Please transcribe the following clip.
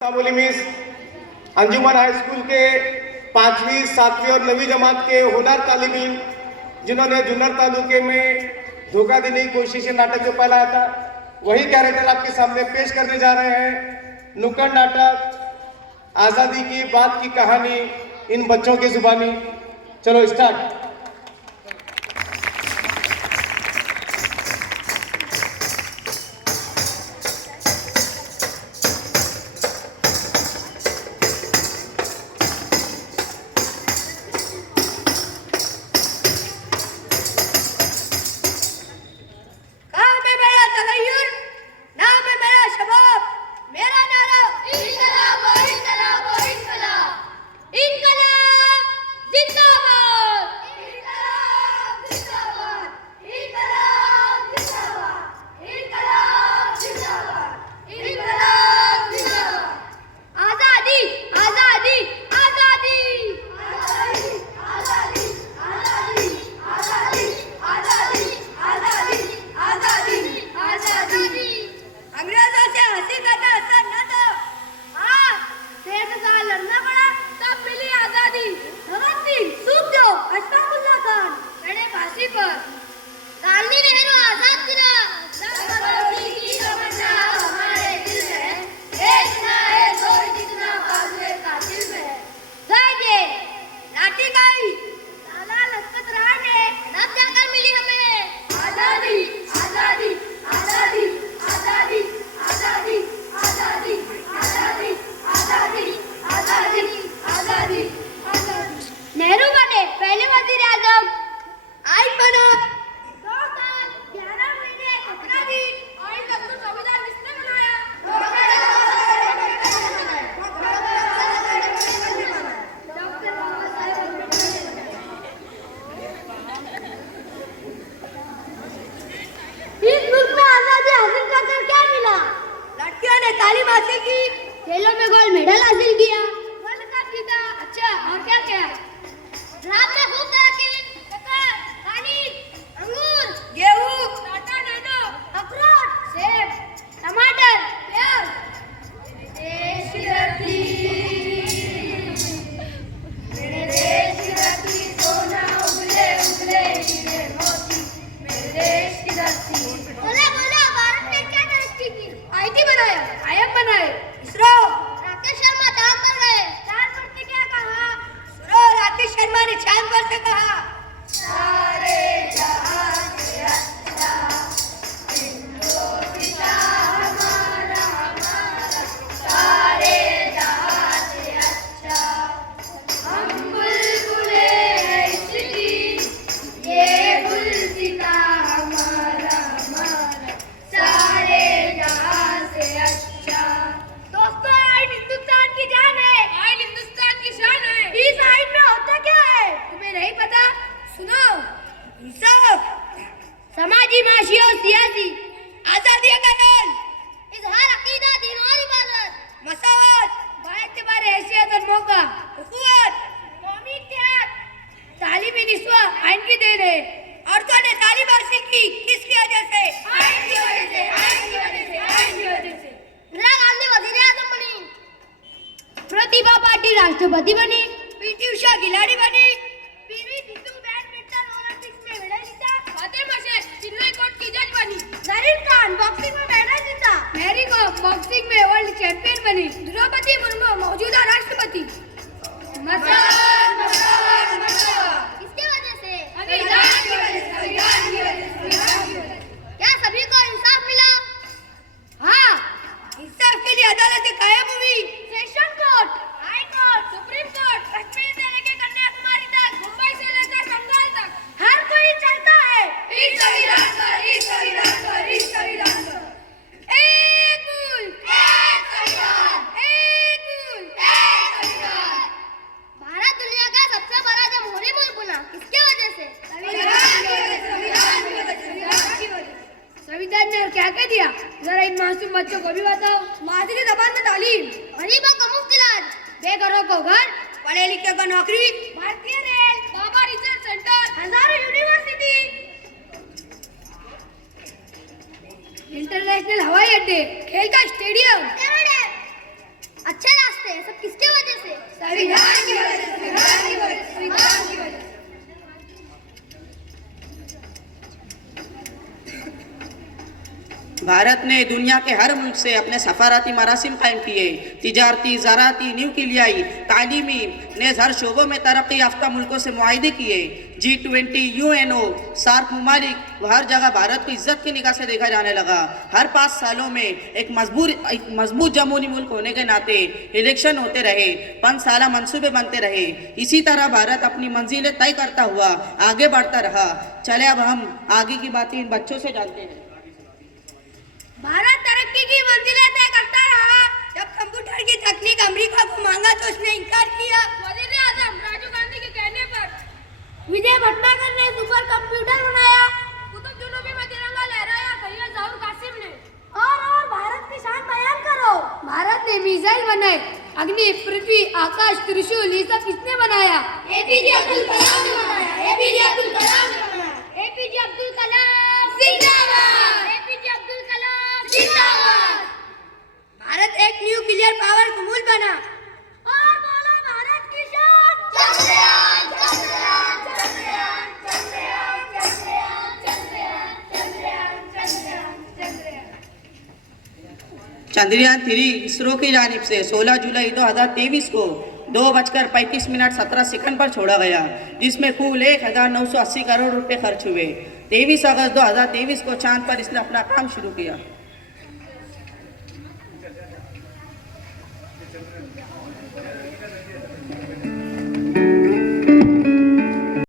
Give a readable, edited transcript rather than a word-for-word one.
बोली मिस अंजुमन high school के 5वीं 7वीं और 9वीं जमात के हुनर तालिबीन जिन्होंने जुन्नर तालुके में धोखा देने की कोशिश नाटक जो पहला था वही कैरेक्टर आपके सामने पेश करने जा रहे हैं। नुक्कड़ नाटक आज़ादी की बात की कहानी इन बच्चों की जुबानी। चलो स्टार्ट। खेलों में गोल्ड मेडल हासिल किया, वर्ल्ड कप जीता। अच्छा, और क्या क्या? रात में खूब तरक्की, शक्कर, पानी, अंगूर, गेहूं, टाटा नैनो, अखरोट, सेब, टमाटर, प्याज। देश की धरती, मेरे देश की धरती, सोना उगले उगले हीरे मोती, मेरे देश की धरती। बोला बोला, भारत ने क्या तरक्की की? आईटी बनाया, आईएम बनाए, इसरो। राकेश शर्मा चांद पर गए, चांद पर से क्या कहा? इसरो राकेश शर्मा ने चांद पर से कहा, सारे जहां से अच्छा हिंदुस्तान हमारा हमारा, सारे जहां से अच्छा हम बुलबुले हैं इसकी, ये गुलसिता हमारा हमारा, सारे जहां से अच्छा। दोस्तों, आइन हिंदुस्तान की जान है, आइन हिंदुस्तान की शान है। इस आइन में होता क्या है तुम्हें नहीं पता? सुनो, इंसाफ, समाजी, माशी और सियासी, आजादी का कानून, इजहार अकीदा, दीन और इबादत, मसावत, बाएतबार हैसियत और मौका, हुकूमत, कौमी इत्तेहाद, तालीमी निस्वा आइन की देन है। औरतों ने तालीम हासिल की किसकी वजह से? आइन की वजह से, आइन की वजह से, आइन की वजह से। इंदिरा गांधी वजीर आजम बनी, प्रतिभा पाटिल राष्ट्रपति बनी, पीटी उषा खिलाड़ी बनी, पीवी सिंधु बैडमिंटन ओलंपिक्स में मेडल जीता, फातिमा शेख चिन्मय कोर्ट की जज बनी, जरीन खान बॉक्सिंग में मेडल जीता, मैरी कॉम बॉक्सिंग में वर्ल्ड चैंपियन बनी, द्रौपदी मुर्मू मौजूदा राष्ट्रपति। मसावत, मसावत, मसावत। किसकी वजह से? संविधान की वजह से, संविधान की वजह से, संविधान की वजह से। क्या सभी को इंसाफ मिला? हाँ, इंसाफ के लिए अदालतें कायम हुई। Session court, high court, supreme court, Kashmir से लेकर कन्याकुमारी तक, मुंबई से लेकर बंगाल तक, हर कोई चाहता है इस संविधान पर, इस संविधान पर, इस संविधान पर। एक मुल्क, एक संविधान, एक मुल्क, एक संविधान। भारत दुनिया का सबसे बड़ा जमहूरी मुल्क बना किसके वजह से? संविधान की वजह से, संविधान की वजह से, संविधान की वजह से। संविधान ने और क्या क्या दिया? जरा इन मासूम बच्चों को भी बताओ। मादरी जबान में तालीम, गरीबों को मुफ्त इलाज, बेघरों को घर, पढ़े लिखे को नौकरी, भारतीय रेल, बाबा रिसर्च सेंटर, हजारों यूनिवर्सिटी, इंटरनेशनल हवाई अड्डे, खेल का स्टेडियम। किसके वजह से? संविधान की वजह से, संविधान की वजह से, संविधान की वजह से। भारत ने दुनिया के हर मुल्क से अपने सफारती मरासिम कायम किए। तिजारती, ज़राती, न्यूक्लियाई, तालीमी नेज़ हर शोबों में तरक्की याफ्ता मुल्कों से मुआहदे किए। G20, UNO, सार्क ममालिक व हर जगह भारत को इज्जत की निगाह से देखा जाने लगा। हर 5 सालों में एक मजबूत जमहूरी मुल्क होने के नाते इलेक्शन होते रहे, 5 साला मंसूबे बनते रहे। इसी तरह भारत अपनी मंजिलें तय करता हुआ आगे बढ़ता रहा। चले अब हम आगे की बातें इन बच्चों से जानते हैं। भारत तरक्की की मंजिलें तय करता रहा। जब कंप्यूटर की तकनीक अमेरिका को मांगा तो उसने इनकार किया। वज़ीर-ए-आज़म राजीव गांधी के कहने पर विजय भटनागर ने सुपर कंप्यूटर बनाया। कुतुब जुनूबी में तिरंगा लहराया सैयद ज़हूर कासिम ने। और भारत की शान बयान करो। भारत ने मिसाइल बनाए, अग्नि, पृथ्वी, आकाश, त्रिशूल, ये सब किसने बनाया? एपीजे अब्दुल कलाम ने बनाया। एपीजे अब्दुल कलाम ने बनाया। एपीजे अब्दुल कलाम जिंदाबाद। एपीजे अब्दुल कलाम जिंदाबाद। भारत एक न्यूक्लियर पावर का मूल बना। और बोलो भारत की शान। चंद्रयान, चंद्रयान, चंद्रयान, चंद्रयान, चंद्रयान, चंद्रयान, चंद्रयान, चंद्रयान, चंद्रयान। चंद्रयान 3 इसरो की जानिब से 16 जुलाई 2023 को 2:35 पर छोड़ा गया, जिसमें कुल 1980 करोड़ रुपए खर्च हुए। 23 अगस्त 2023 को चांद पर इसने अपना काम शुरू किया।